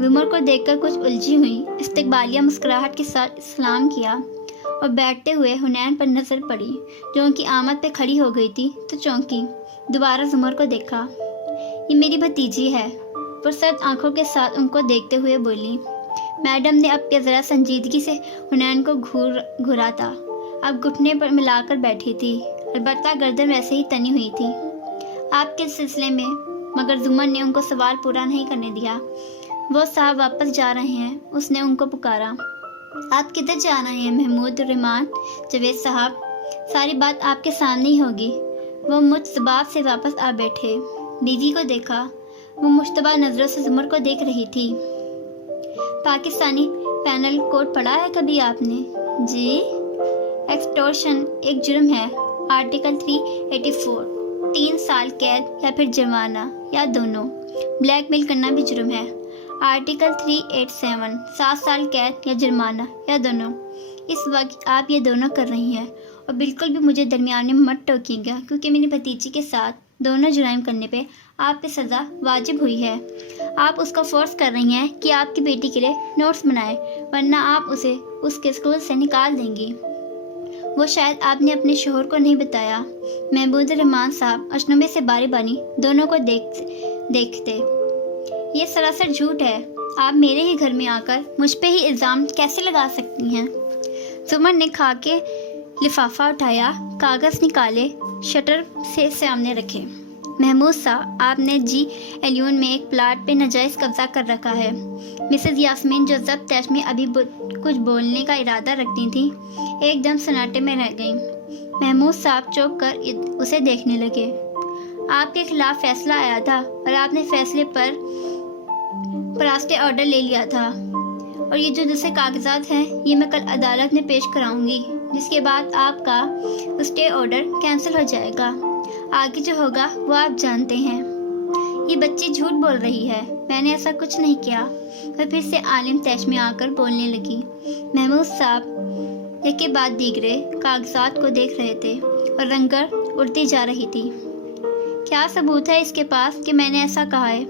زمر کو دیکھ کر کچھ الجھی ہوئی استقبالیہ مسکراہٹ کے ساتھ سلام کیا اور بیٹھتے ہوئے حنین پر نظر پڑی جو ان کی آمد پہ کھڑی ہو گئی تھی تو چونکی۔ دوبارہ زمر کو دیکھا۔ یہ میری بھتیجی ہے، پرسرد آنکھوں کے ساتھ ان کو دیکھتے ہوئے بولی۔ میڈم نے اب کے ذرا سنجیدگی سے حنین کو گھورا تھا۔ اب گھٹنے پر ملا کر بیٹھی تھی، البتہ گردن ویسے ہی تنی ہوئی تھی۔ آپ کے سلسلے میں، مگر زمر نے ان کو سوال پورا نہیں کرنے دیا۔ وہ صاحب واپس جا رہے ہیں، اس نے ان کو پکارا۔ آپ کدھر جا رہے ہیں محمود الرحمان؟ جاوید صاحب، ساری بات آپ کے سامنے ہی ہوگی۔ وہ مجھ سباب سے واپس آ بیٹھے۔ بیوی کو دیکھا، وہ مشتبہ نظروں سے زمر کو دیکھ رہی تھی۔ پاکستانی پینل کوڈ پڑھا ہے کبھی آپ نے؟ جی؟ ایکسٹورشن ایک جرم ہے، آرٹیکل 384، 3 سال قید یا پھر جرمانہ یا دونوں۔ بلیک میل کرنا بھی جرم ہے، آرٹیکل 387، 7 سال قید یا جرمانہ یا دونوں۔ اس وقت آپ یہ دونوں کر رہی ہیں، اور بالکل بھی مجھے درمیان میں مت ٹوکیے گا، کیونکہ میری بھتیجی کے ساتھ دونوں جرائم کرنے پہ آپ پہ سزا واجب ہوئی ہے۔ آپ اس کو فورس کر رہی ہیں کہ آپ کی بیٹی کے لیے نوٹس بنائے، ورنہ آپ اسے اس کے اسکول سے نکال دیں گی۔ وہ شاید آپ نے اپنے شوہر کو نہیں بتایا۔ محمود الرحمان صاحب اجنبی سے باری باری دونوں کو دیکھتے۔ یہ سراسر جھوٹ ہے، آپ میرے ہی گھر میں آ کر مجھ پہ ہی الزام کیسے لگا سکتی ہیں؟ زمر نے کھا کے لفافہ اٹھایا، کاغذ نکالے، شٹر سے سامنے رکھے۔ محمود صاحب، آپ نے جی ایلیون میں ایک پلاٹ پہ ناجائز قبضہ کر رکھا ہے۔ مسز یاسمین جو ضبط طیش میں ابھی کچھ بولنے کا ارادہ رکھتی تھیں، ایک دم سناٹے میں رہ گئیں۔ محمود صاحب چوک کر اسے دیکھنے لگے۔ آپ کے خلاف فیصلہ آیا تھا اور آپ نے فیصلے پر اسٹے آرڈر لے لیا تھا، اور یہ جو دوسرے کاغذات ہیں یہ میں کل عدالت میں پیش کراؤں گی، جس کے بعد آپ کا اسٹے آرڈر کینسل ہو جائے گا۔ آگے جو ہوگا وہ آپ جانتے ہیں۔ یہ بچی جھوٹ بول رہی ہے، میں نے ایسا کچھ نہیں کیا۔ وہ پھر سے عالم طیش میں آ کر بولنے لگی۔ محمود صاحب ایک کے بعد دیگرے کاغذات کو دیکھ رہے تھے اور رنگت اڑتی جا رہی تھی۔ کیا ثبوت ہے اس کے پاس کہ میں نے ایسا کہا ہے؟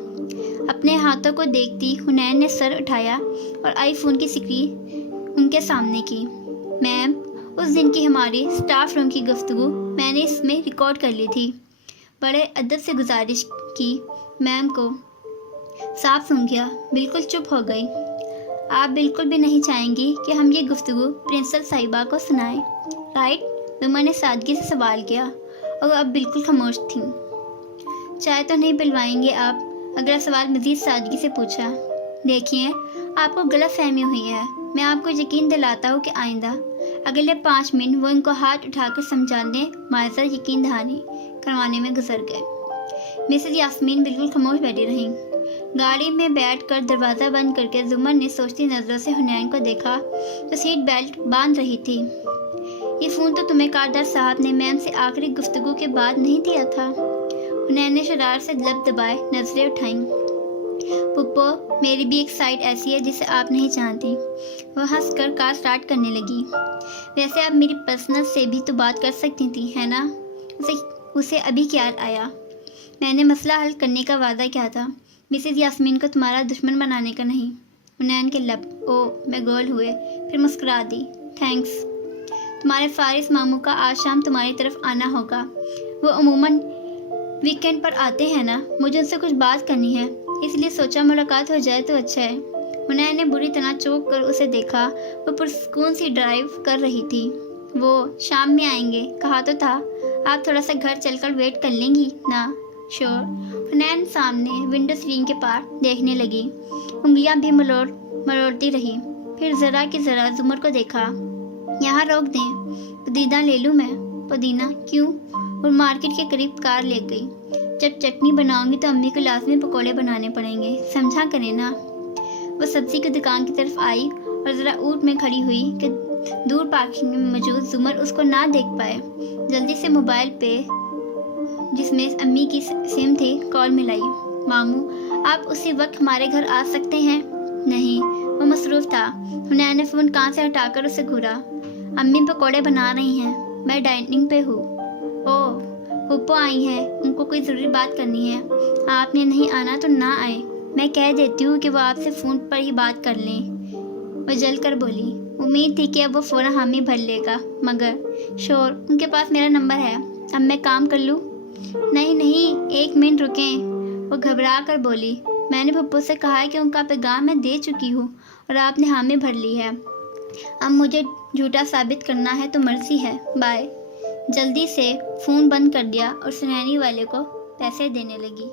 اپنے ہاتھوں کو دیکھتی حنین نے سر اٹھایا اور آئی فون کی اسکرین ان کے سامنے کی۔ میم، اس دن کی ہماری سٹاف روم کی گفتگو میں نے اس میں ریکارڈ کر لی تھی۔ بڑے ادب سے گزارش کی۔ میم کو صاف سن گیا، بالکل چپ ہو گئی۔ آپ بالکل بھی نہیں چاہیں گی کہ ہم یہ گفتگو پرنسپل صاحبہ کو سنائیں، رائٹ؟ زمر نے سادگی سے سوال کیا، اور اب بالکل خاموش تھیں۔ چائے تو نہیں پلوائیں گے آپ؟ اگلا سوال مزید سادگی سے پوچھا۔ دیکھیے، آپ کو غلط فہمی ہوئی ہے۔ میں آپ کو یقین دلاتا ہوں کہ آئندہ اگلے 5 منٹ وہ ان کو ہاتھ اٹھا کر سمجھانے، معذرت یقین دہانی کروانے میں گزر گئے۔ مسز یاسمین بالکل خاموش بیٹھی رہیں۔ گاڑی میں بیٹھ کر دروازہ بند کر کے زمر نے سوچتی نظروں سے حنین کو دیکھا جو سیٹ بیلٹ باندھ رہی تھی۔ یہ فون تو تمہیں کاردار صاحب نے میم سے آخری گفتگو کے بعد نہیں دیا تھا؟ حنین نے شرارت سے لب دبائے نظریں اٹھائیں۔ پپو، میری بھی ایک سائٹ ایسی ہے جسے آپ نہیں جانتی۔ وہ ہنس کر کار سٹارٹ کرنے لگی۔ ویسے آپ میری پرسنل سے بھی تو بات کر سکتی تھی، ہے نا؟ اسے ابھی خیال آیا۔ میں نے مسئلہ حل کرنے کا وعدہ کیا تھا، مسز یاسمین کو تمہارا دشمن بنانے کا نہیں۔ حنین کے لب میں گول ہوئے، پھر مسکرا دی۔ تھینکس۔ تمہارے فارس ماموں کا آج شام تمہاری طرف آنا ہوگا۔ وہ عموماً ویکینڈ پر آتے ہیں نا، مجھے ان سے کچھ بات کرنی ہے، اس لیے سوچا ملاقات ہو جائے تو اچھا ہے۔ حنین نے بری طرح چوک کر اسے دیکھا۔ وہ پرسکون سی ڈرائیو کر رہی تھی۔ وہ شام میں آئیں گے کہا تو تھا، آپ تھوڑا سا گھر چل کر ویٹ کر لیں گی نا؟ شور۔ حنین سامنے ونڈو اسکرین کے پار دیکھنے لگی، انگلیاں بھی مروڑتی رہی، پھر ذرا کی ذرا زمر کو دیکھا۔ یہاں روک دیں، پودینہ لے لوں میں؟ پودینہ کیوں؟ اور مارکیٹ کے قریب کار لے گئی۔ جب چٹنی بناؤں گی تو امی کو لازمی پکوڑے بنانے پڑیں گے، سمجھا کریں نا؟ وہ سبزی کی دکان کی طرف آئی اور ذرا اونٹ میں کھڑی ہوئی کہ دور پارکنگ میں موجود زمر اس کو نہ دیکھ پائے۔ جلدی سے موبائل پہ، جس میں امی کی سم تھی، کال ملائی۔ ماموں، آپ اسی وقت ہمارے گھر آ سکتے ہیں؟ نہیں، وہ مصروف تھا۔ حنین نے فون کان سے ہٹا کر اسے گھورا۔ امی پکوڑے بنا رہی ہیں، میں ڈائننگ پہ ہوں۔ اوہ، پھپھو آئی ہیں، ان کو کوئی ضروری بات کرنی ہے۔ آپ نے نہیں آنا تو نہ آئے، میں کہہ دیتی ہوں کہ وہ آپ سے فون پر ہی بات کر لیں۔ وہ جل کر بولی۔ امید تھی کہ اب وہ فوراً حامی بھر لے گا، مگر شور، ان کے پاس میرا نمبر ہے، اب میں کام کر لوں؟ نہیں نہیں، 1 منٹ رکیں، وہ گھبرا کر بولی۔ میں نے پھپھو سے کہا ہے کہ ان کا پیغام میں دے چکی ہوں اور آپ نے حامی بھر لی ہے۔ اب مجھے جھوٹا ثابت کرنا ہے تو مرضی ہے، بائے۔ جلدی سے فون بند کر دیا اور سنہری والے کو پیسے دینے لگی۔